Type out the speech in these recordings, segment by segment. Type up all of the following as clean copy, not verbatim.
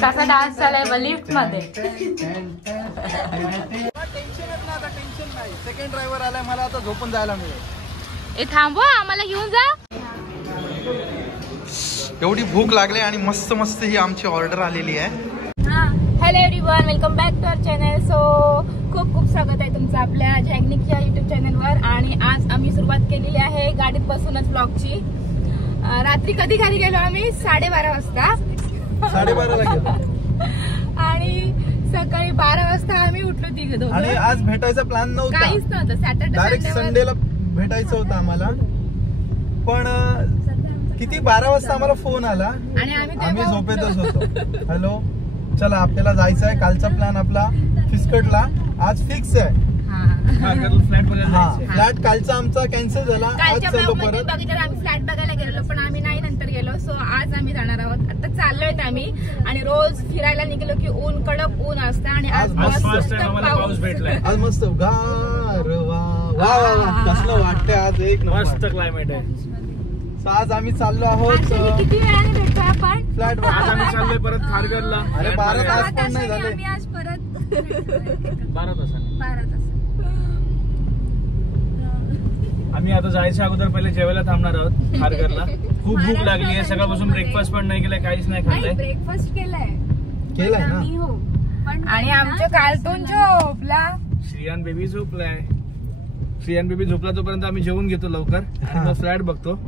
कसा डान्स चालाय लिफ्ट मध्ये. टेन्शनच नाही आता, टेन्शन नाही. सेकंड ड्रायव्हर आलाय, मला आता झोपून जायला मिळेल. ए थांबवा, आम्हाला घेऊन जा. एवढी भूक लागली आणि मस्त मस्त ही आमची ऑर्डर आलेली आहे. Hello everyone, welcome back to our channel. So खूप खूप स्वागत आहे तुमचं आपल्या झॅग्निकच्या युट्यूब चॅनलवर. आणि आज आम्ही सुरुवात केलेली आहे गाडीत बसूनच ब्लॉगची. रात्री कधी घरी गेलो आम्ही 12:30 वाजता. 12:30 ला गेलो आणि सकाळी 12 वाजता आम्ही उठलो तिघे दोघं. आणि आज भेटायचा प्लॅन नव्हता, काहीच नव्हतं. सॅटर्डे डायरेक्ट संडेला भेटायचं होतं आम्हाला. पण किती 12 वाजता आम्हाला फोन आला आणि आम्ही झोपेतच होतो. हॅलो, चला आपल्याला जायचं आहे. कालचा प्लॅन आपला फिस्कटला, आज फिक्स आहे. फ्लॅट कालचा आमचा कॅन्सल झाला. आज चाललो परत. आम्ही फ्लॅट बघायला गेलो पण आम्ही नाही नंतर गेलो. सो आज आम्ही जाणार आहोत. आता चाललोय आम्ही आणि रोज फिरायला निघलो की ऊन, कडक ऊन असतं. आणि आज मस्त पाऊस भेटलाय. आज मस्त गारवा. वा वा वा, कसलं वाटतंय आज. एक मस्त क्लायमेट आहे. आज आम्ही चाललो आहोत. किती वेळाने भेटतोय आपण फ्लॅट आज आम्ही चाललोय परत खारघरला. अरे 12 तास पण नाही झाले. आम्ही आज परत 12 तास. 12 तास. आम्ही आता जायच्या अगोदर पहिले जेवायला थांबणार आहोत खारघरला. खूप भूक लागली आहे. सकाळपासून ब्रेकफास्ट पण नाही केलाय, काहीच नाही खाल्लंय. ब्रेकफास्ट केलाय ना. आणि आमच्या कार्टून झोपला. श्रियान बेबी झोपलाय. श्रियान बेबी झोपला तोपर्यंत आम्ही जेवून घेतो लवकर आणि मग फ्लॅट बघतो.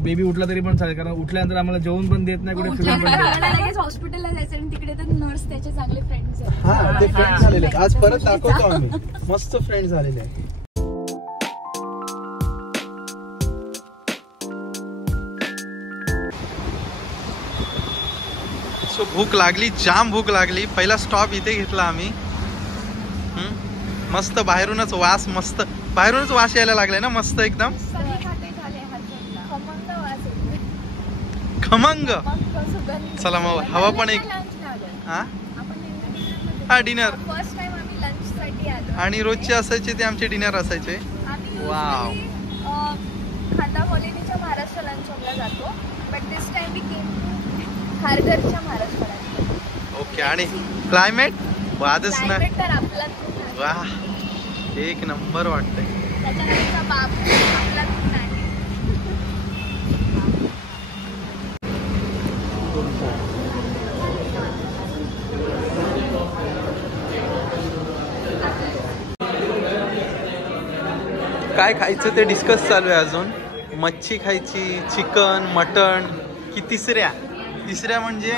बेबी उठला तरी पण चालेल, कारण उठल्यानंतर आम्हाला जेवण पण देत नाही, कुठे फिरून पण देत नाही. लगेच हॉस्पिटलला जायचं आणि तिकडे तर नर्स त्याचे चांगले फ्रेंड्स आहेत. हा, ते फ्रेंड झालेले आज परत दाखवतो आम्ही. मस्त फ्रेंड झालेले आहे. सो भूक लागली, जाम भूक लागली. पहिला स्टॉप इथे घेतला आम्ही. मस्त बाहेरूनच वास, मस्त बाहेरूनच वास यायला लागलाय ना, मस्त एकदम खमंग. चला मग हवा पण एक. हा डिनर. आणि रोजचे असायचे ते आमचे डिनर असायचे. वाव. खांदामोलिनीच्या महाराष्ट्र लंच होमला जातो, but this time we came खारघरच्या महाराष्ट्र लंच. ओके. आणि क्लायमेट वादच नाही. तर आपला वा, एक नंबर वाटतंय. त्याच्यानंतर बाबू आपला नाही. काय खायचं ते डिस्कस चालू आहे अजून. मच्छी खायची, चिकन, मटण की तिसऱ्या म्हणजे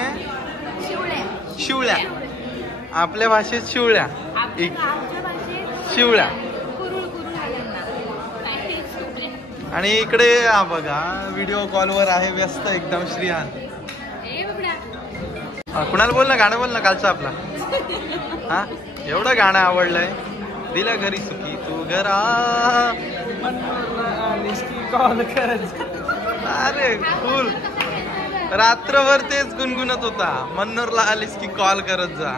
शिवळ्या. आपल्या भाषेत शिवळ्या. शिवळ्या. आणि इकडे हा बघा, व्हिडिओ कॉलवर आहे व्यस्त एकदम श्रियान. कुणाला बोल ना, गाणं बोल ना कालचं आपला. हा, एवढं गाणं आवडलंय. दिला घरी सुखी तू घरा. अरे फुल रात्रभर तेच गुणगुणत होता. मन्नरला आलीस की कॉल करत जा.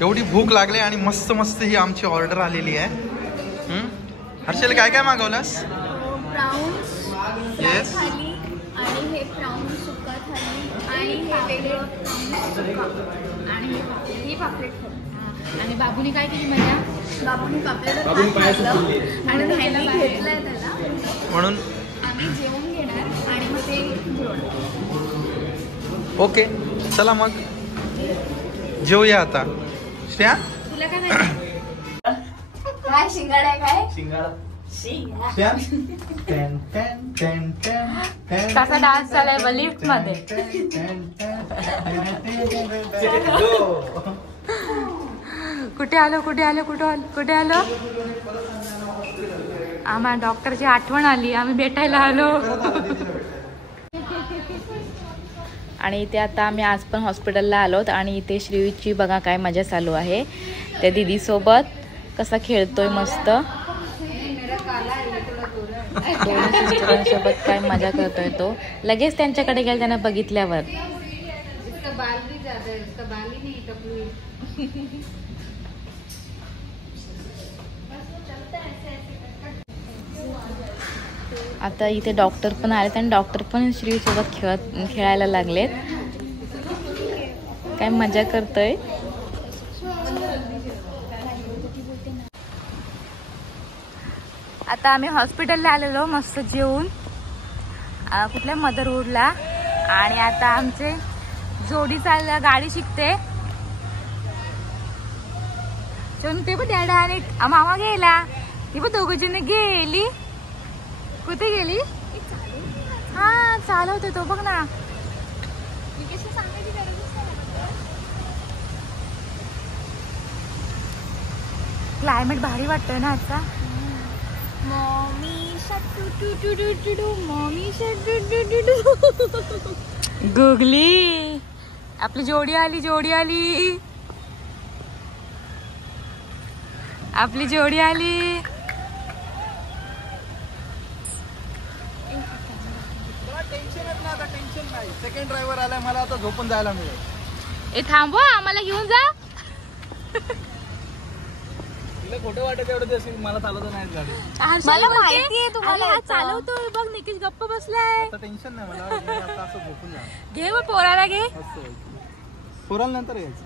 एवढी भूक लागली आणि मस्त मस्त ही आमची ऑर्डर आलेली आहे. हर्षल काय काय मागवलंस? प्राऊन्स येस. थाली आणि हे प्राऊन्स सुक्का थाली आणि हे वेगळं प्राऊन्स सुक्का आणि हे पापलेट. आणि बाबूने काय केली माझ्या? बाबूने पापलेट आणि ह्याला घेतलंय त्याला, म्हणून आम्ही जेवण घेणार आणि मग ते जेवण. ओके, चला मग जेवूया आता. श्रेया, तुला काय माहिती? काय शिंगाडा? काय शिंगाडा? कसा डान्स चालाय लिफ्ट मध्ये. कुठे आलो? आम्हाला डॉक्टरची आठवण आली, आम्ही भेटायला आलो. आणि इथे आता आम्ही आज पण हॉस्पिटलला आलोत. आणि इथे श्रीयूची बघा काय मजा चालू आहे. त्या दीदीसोबत कसा खेळतोय मस्त. दोन्ही सिस्टरांसोबत काय मजा करतोय तो. लगेच त्यांच्याकडे गेला त्यांना बघितल्यावर. आता इथे डॉक्टर पण आलेत आणि डॉक्टर पण श्रीसोबत खेळायला लागलेत. काय मजा करतोय. आता आम्ही हॉस्पिटलला आलेलो मस्त जेवून कुठल्या मदरवूडला. आणि आता आमचे जोडी चालला गाडी शिकते. ते पण डॅडा आणि मामा गेला. ती पण दोघ जण गेली. कुठे गेली? हा चालवते तो बघ ना. क्लायमेट भारी वाटतोय ना आता. गुगली आपली जोडी आली. आपली जोडी आली. टेन्शन नाही. सेकंड ड्रायव्हर आलाय. मला आता झोपून जायला मिळेल. ए थांबवा आम्हाला घेऊन जा. तिला खोटं वाटत एवढं दिवस मला चालवत नाही गाडी. मला माहितीये तुम्हाला चालवतोय बघ. निकेश गप्प बसलाय. आता टेन्शन नाही मला. आता असं झोपून जा. घे मग पोराला घे. पोराला नंतर यायचं.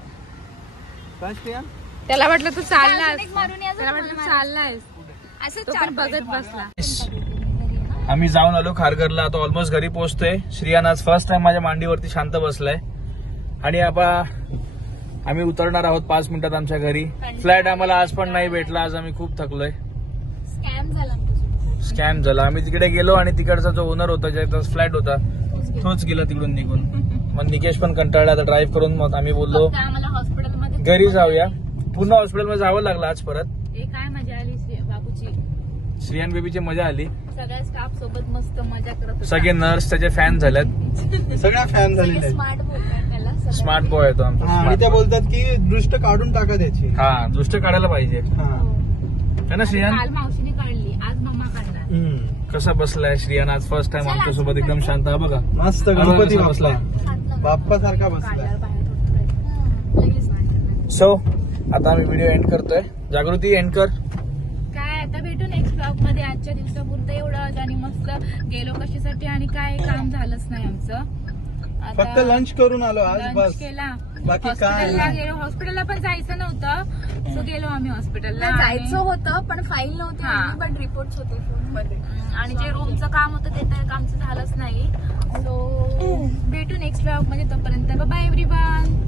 काय स्त्रिया? त्याला वाटलं तू चाललास. त्याला वाटलं तू चाललायस. असं पण बघत बसला. आम्ही जाऊन आलो खारघरला. आता ऑलमोस्ट घरी पोहोचतोय. श्रियान आज फर्स्ट टाइम माझ्या मांडीवरती शांत बसलाय. आणि आता आम्ही उतरणार आहोत 5 मिनिटात आमच्या घरी. फ्लॅट आम्हाला आज पण नाही भेटला. आज आम्ही खूप थकलोय. स्कॅम झाला. आम्ही तिकडे गेलो आणि तिकडचा जो ओनर होता ज्याचा फ्लॅट होता तोच गेला तिकडून निघून. मग निकेश पण कंटाळला आता ड्राईव्ह करून. मग आम्ही बोललो घरी जाऊया. पुन्हा हॉस्पिटलमध्ये जावं लागलं आज परत. काय मजा आली बाबूची. श्रियान बेबीची मजा आली. सगळ्या स्टाफ सोबत मस्त मजा करत. सगळे नर्स त्याचे फॅन झाल्यात. सगळ्या फॅन झालेले. स्मार्ट बॉय आहे तो आमचा. आणि त्या बोलतात की दृष्ट काढून टाका त्याची. हा दृष्ट काढायला पाहिजे है ना श्रियान. काल मावशीने काढली आज मम्मा काढणार. कसा बसलाय श्रियान आज फर्स्ट टाइम आमच्या सोबत. एकदम शांत. बघा मस्त गणपती बसला. बाप्पा सारखा बसलाय. सो आता आम्ही व्हिडिओ एंड करतोय. जागृती एंड कर. काय आता भेटू नेक्स्ट ब्लॉग मध्ये. आजच्या दिवसापुरतं एवढंच. आणि मस्त गेलो कशासाठी आणि काय काम झालंच नाही आमचं. फक्त लंच करून आलो आज. बस केला. बाकी काय गेलो. हॉस्पिटलला पण जायचं नव्हतं. सो गेलो आम्ही हॉस्पिटलला. जायचं होतं पण फाईल नव्हती. पण रिपोर्ट होते फोन मध्ये. आणि जे रूमचं काम होतं ते तर आमचं झालंच नाही. सो भेटू नेक्स्ट ब्लॉग मध्ये. तोपर्यंत बाय एव्हरीवन.